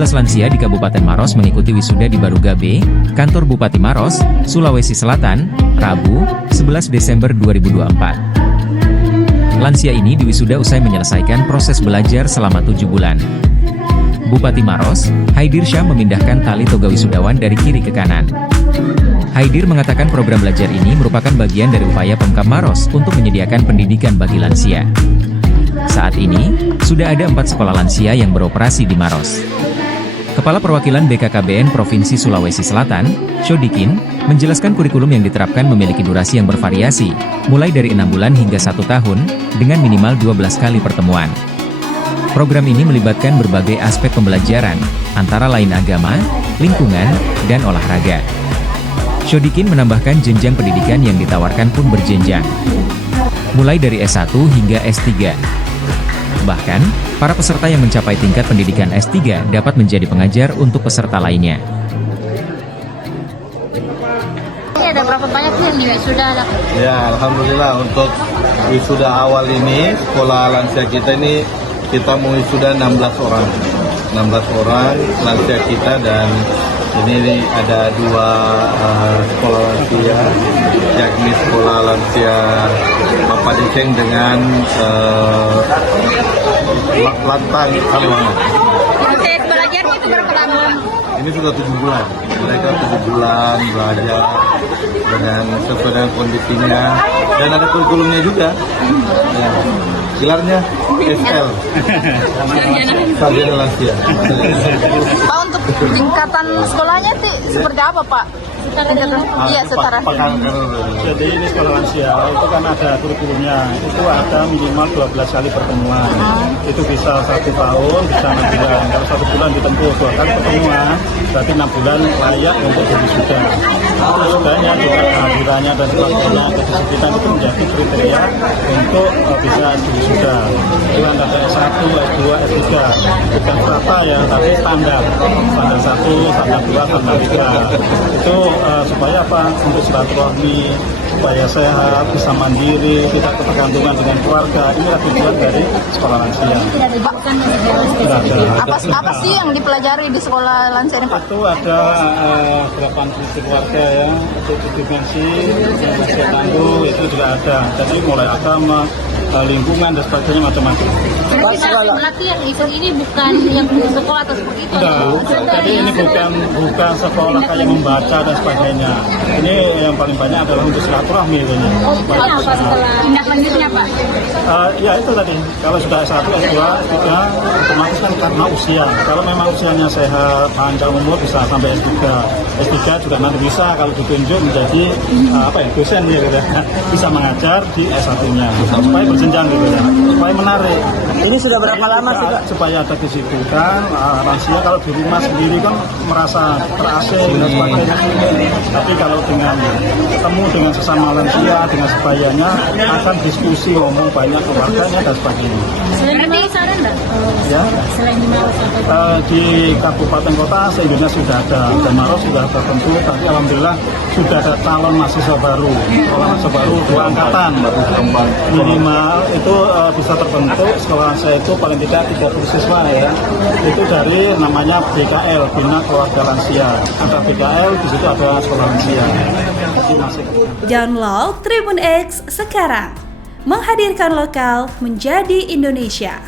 11 lansia di Kabupaten Maros mengikuti wisuda di Barugabe, Kantor Bupati Maros, Sulawesi Selatan, Rabu, 11 Desember 2024. Lansia ini diwisuda usai menyelesaikan proses belajar selama 7 bulan. Bupati Maros, Haidir Syah memindahkan tali toga wisudawan dari kiri ke kanan. Haidir mengatakan program belajar ini merupakan bagian dari upaya Pemkab Maros untuk menyediakan pendidikan bagi lansia. Saat ini, sudah ada 4 sekolah lansia yang beroperasi di Maros. Kepala Perwakilan BKKBN Provinsi Sulawesi Selatan, Syodikin, menjelaskan kurikulum yang diterapkan memiliki durasi yang bervariasi, mulai dari 6 bulan hingga 1 tahun, dengan minimal 12 kali pertemuan. Program ini melibatkan berbagai aspek pembelajaran, antara lain agama, lingkungan, dan olahraga. Syodikin menambahkan jenjang pendidikan yang ditawarkan pun berjenjang, mulai dari S1 hingga S3. Bahkan, para peserta yang mencapai tingkat pendidikan S3 dapat menjadi pengajar untuk peserta lainnya. Ini ada berapa banyak sih yang di wisuda? Ya, alhamdulillah untuk wisuda awal ini, sekolah lansia kita ini kita mewisuda 16 orang. 16 orang lansia kita, dan ini ada 2 sekolah lansia, yakni sekolah lansia Bapak Deceng dengan Lantang Kalimantan. Proses belajarnya itu berapa lama? Ini sudah 7 bulan. Mereka 7 bulan belajar dengan sesuai dengan kondisinya, dan ada kurikulumnya juga. Ya. Gelarnya SL, Sarjana Lansia. Pak, untuk tingkatan sekolahnya seperti apa, Pak? Iya, setara. Jadi ini sekolah lansia itu kan ada kurikulumnya, itu ada minimal 12 kali pertemuan. Itu bisa 1 tahun, bisa 6 bulan. Kalau 1 bulan ditempuh 2 kali pertemuan, berarti 6 bulan layak untuk diwisuda. Wisudanya juga kehadirannya dan sebagainya, kedisiplinan itu menjadi kriteria untuk bisa diwisuda. Itu ada S1, S2, S3, bukan berapa ya, tapi standar. Standar 1, standar 2, standar 3. Itu supaya apa? Untuk silaturahmi, supaya sehat, bisa mandiri, tidak ketergantungan dengan keluarga. Inilah tujuan dari sekolah lansia. Apa sih yang dipelajari di sekolah lansia ini, Pak? Itu ada gerakan fungsi keluarga ya, untuk dimensi, lansia tangguh, itu juga ada. Jadi mulai agama, lingkungan dan sebagainya, macam-macam. Berarti yang event ini bukan yang sekolah atau seperti itu? Jadi ini bukan sekolah kayak membaca dan sebagainya. Ini yang paling banyak adalah untuk silaturahmi ini. Ini apa setelah tindak lanjutnya, Pak? Ya itu tadi, kalau sudah S1, S2, S3, otomatis kan karena usia. Kalau memang usianya sehat, panjang umur, bisa sampai S3. S3 juga nanti bisa kalau ditunjuk menjadi dosen ya, gitu. Bisa mengajar di S1-nya, supaya berjenjang gitu ya, supaya menarik. Ini sudah berapa lama sih, Pak? Supaya ada kesibukan, lansia kalau di rumah sendiri kan merasa terasing dan sebagainya. Tapi kalau dengan ketemu dengan sesama lansia, dengan sebayanya, akan diskusi, ngomong banyak keluarganya dan sebagainya. Selain di Maros ada enggak? Ya. Selain di Maros atau Di kabupaten kota se-Indonesia sudah ada, dan Maros sudah terbentuk, tapi alhamdulillah sudah ada calon mahasiswa baru, mahasiswa baru 2 angkatan minimal itu bisa terbentuk. Sekolah saya itu paling tidak 30 siswa ya, itu dari namanya BKL, Bina Keluarga Lansia. Ada BKL, di situ ada sekolah lansia. Jadi masih. Download Tribun X sekarang, menghadirkan lokal menjadi Indonesia.